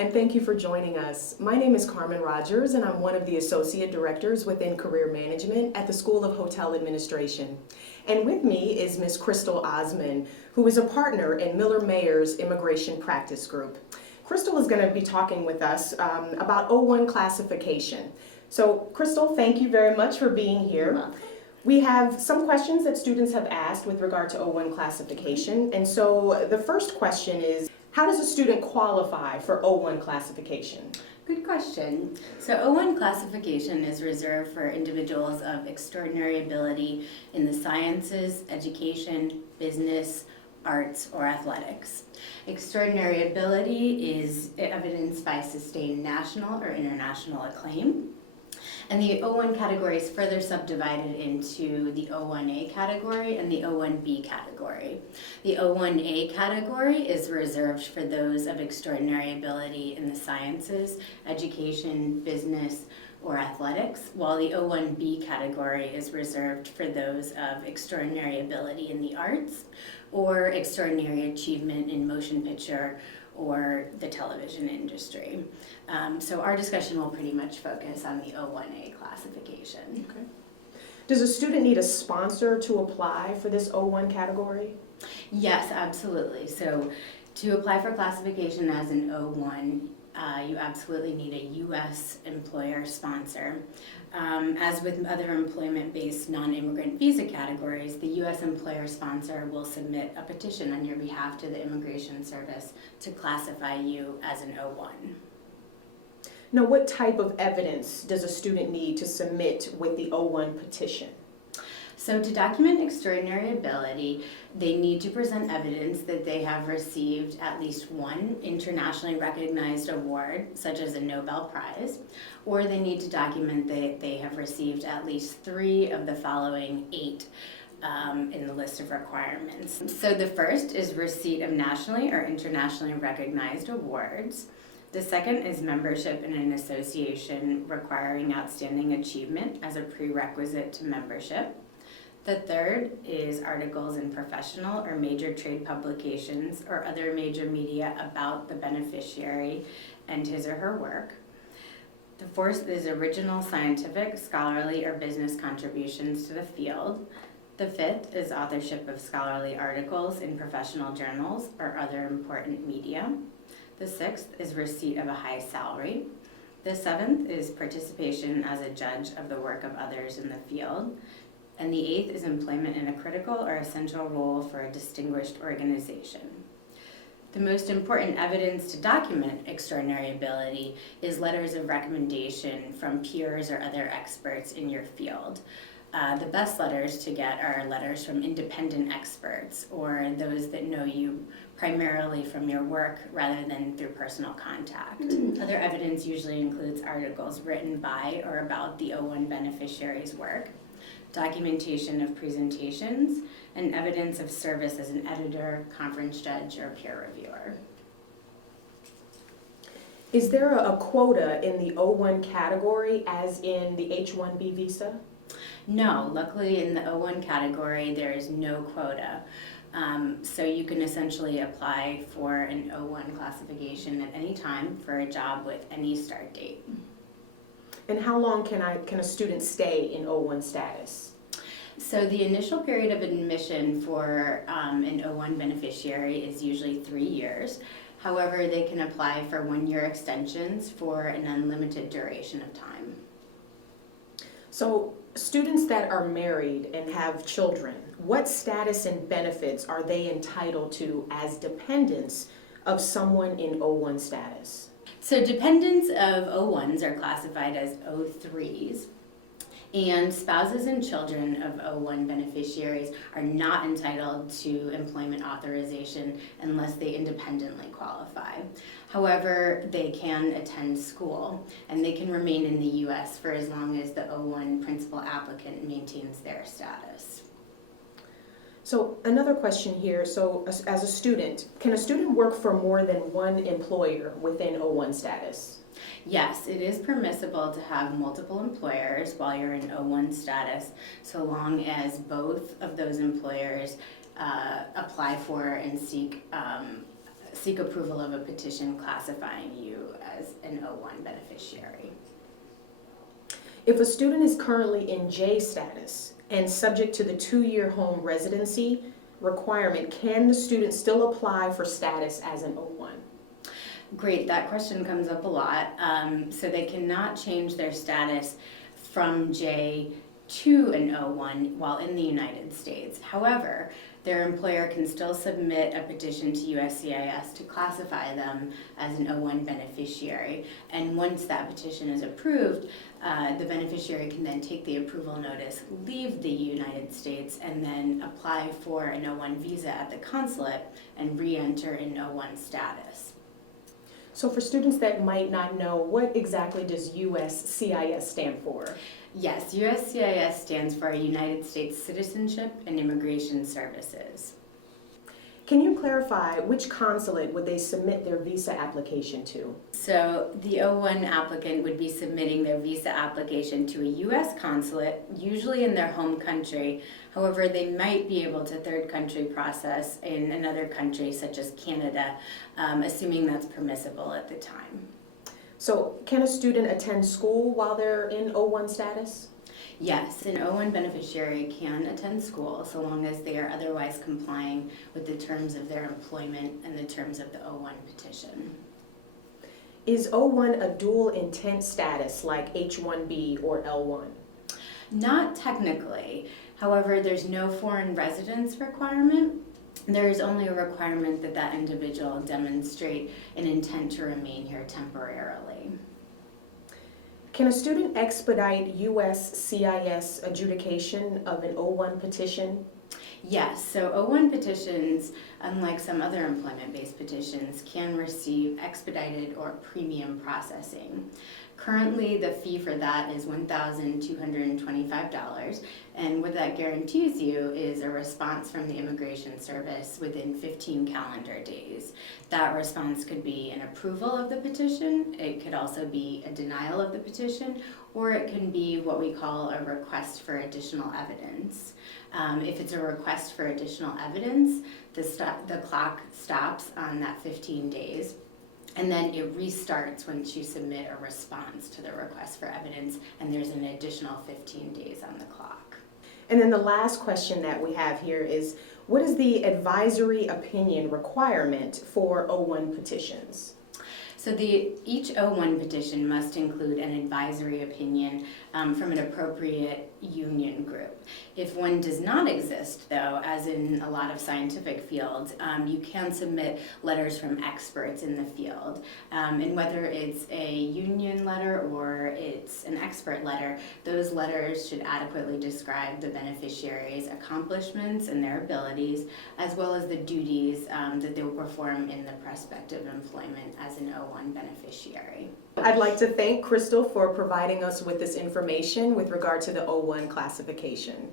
and thank you for joining us. My name is Carmen Rogers, and I'm one of the Associate Directors within Career Management at the School of Hotel Administration. And with me is Ms. Crystal Osman, who is a partner in Miller Mayer's Immigration Practice Group. Crystal is going to be talking with us about O-1 classification. So, Crystal, thank you very much for being here. We have some questions that students have asked with regard to O-1 classification. And so the first question is, how does a student qualify for O-1 classification? Good question. So O-1 classification is reserved for individuals of extraordinary ability in the sciences, education, business, arts, or athletics. Extraordinary ability is evidenced by sustained national or international acclaim. And the O-1 category is further subdivided into the O-1A category and the O-1B category. The O-1A category is reserved for those of extraordinary ability in the sciences, education, business, or athletics, while the O-1B category is reserved for those of extraordinary ability in the arts or extraordinary achievement in motion picture or the television industry. So our discussion will pretty much focus on the O-1A classification. Okay. Does a student need a sponsor to apply for this O-1 category? Yes, absolutely. So to apply for classification as an O-1, you absolutely need a U.S. employer sponsor. As with other employment-based non-immigrant visa categories, the U.S. employer sponsor will submit a petition on your behalf to the Immigration Service to classify you as an O-1. Now, what type of evidence does a student need to submit with the O-1 petition? So to document extraordinary ability, they need to present evidence that they have received at least one internationally recognized award, such as a Nobel Prize, or they need to document that they have received at least 3 of the following 8 in the list of requirements. So the first is receipt of nationally or internationally recognized awards. The second is membership in an association requiring outstanding achievement as a prerequisite to membership. The third is articles in professional or major trade publications or other major media about the beneficiary and his or her work. The fourth is original scientific, scholarly, or business contributions to the field. The fifth is authorship of scholarly articles in professional journals or other important media. The sixth is receipt of a high salary. The seventh is participation as a judge of the work of others in the field. And the eighth is employment in a critical or essential role for a distinguished organization. The most important evidence to document extraordinary ability is letters of recommendation from peers or other experts in your field. The best letters to get are letters from independent experts or those that know you primarily from your work rather than through personal contact. Other evidence usually includes articles written by or about the O-1 beneficiary's work, documentation of presentations, and evidence of service as an editor, conference judge, or peer reviewer. Is there a quota in the O-1 category as in the H-1B visa? No, luckily in the O-1 category there is no quota. So you can essentially apply for an O-1 classification at any time for a job with any start date. And how long can a student stay in O-1 status? So the initial period of admission for an O-1 beneficiary is usually 3 years. However, they can apply for 1-year extensions for an unlimited duration of time. So students that are married and have children, what status and benefits are they entitled to as dependents of someone in O-1 status? So dependents of O-1s are classified as O-3s, and spouses and children of O-1 beneficiaries are not entitled to employment authorization unless they independently qualify. However, they can attend school, and they can remain in the U.S. for as long as the O-1 principal applicant maintains their status. So another question here, so as a student, can a student work for more than one employer within O-1 status? Yes, it is permissible to have multiple employers while you're in O-1 status, so long as both of those employers apply for and seek seek approval of a petition classifying you as an O-1 beneficiary. If a student is currently in J status and subject to the 2-year home residency requirement, can the student still apply for status as an O-1? Great, that question comes up a lot. So they cannot change their status from J to an O-1 while in the United States. However, their employer can still submit a petition to USCIS to classify them as an O-1 beneficiary. And once that petition is approved, the beneficiary can then take the approval notice, leave the United States, and then apply for an O-1 visa at the consulate and re-enter in O-1 status. So for students that might not know, what exactly does USCIS stand for? Yes, USCIS stands for United States Citizenship and Immigration Services. Can you clarify which consulate would they submit their visa application to? So the O-1 applicant would be submitting their visa application to a U.S. consulate, usually in their home country. However, they might be able to third country process in another country such as Canada, assuming that's permissible at the time. So can a student attend school while they're in O-1 status? Yes, an O-1 beneficiary can attend school so long as they are otherwise complying with the terms of their employment and the terms of the O-1 petition. Is O-1 a dual intent status like H-1B or L-1? Not technically. However, there's no foreign residence requirement. There is only a requirement that that individual demonstrate an intent to remain here temporarily. Can a student expedite USCIS adjudication of an O-1 petition? Yes, so O-1 petitions, unlike some other employment-based petitions, can receive expedited or premium processing. Currently, the fee for that is $1,225, and what that guarantees you is a response from the Immigration Service within 15 calendar days. That response could be an approval of the petition, it could also be a denial of the petition, or it can be what we call a request for additional evidence. If it's a request for additional evidence, the clock stops on that 15 days. And then it restarts once you submit a response to the request for evidence, and there's an additional 15 days on the clock. And then the last question that we have here is, what is the advisory opinion requirement for O-1 petitions? So each O-1 petition must include an advisory opinion from an appropriate union group. If one does not exist, though, as in a lot of scientific fields, you can submit letters from experts in the field. And whether it's a union letter or it's an expert letter, those letters should adequately describe the beneficiary's accomplishments and their abilities, as well as the duties that they will perform in the prospective employment as an O-1 beneficiary. I'd like to thank Crystal for providing us with this information with regard to the O-1 classification.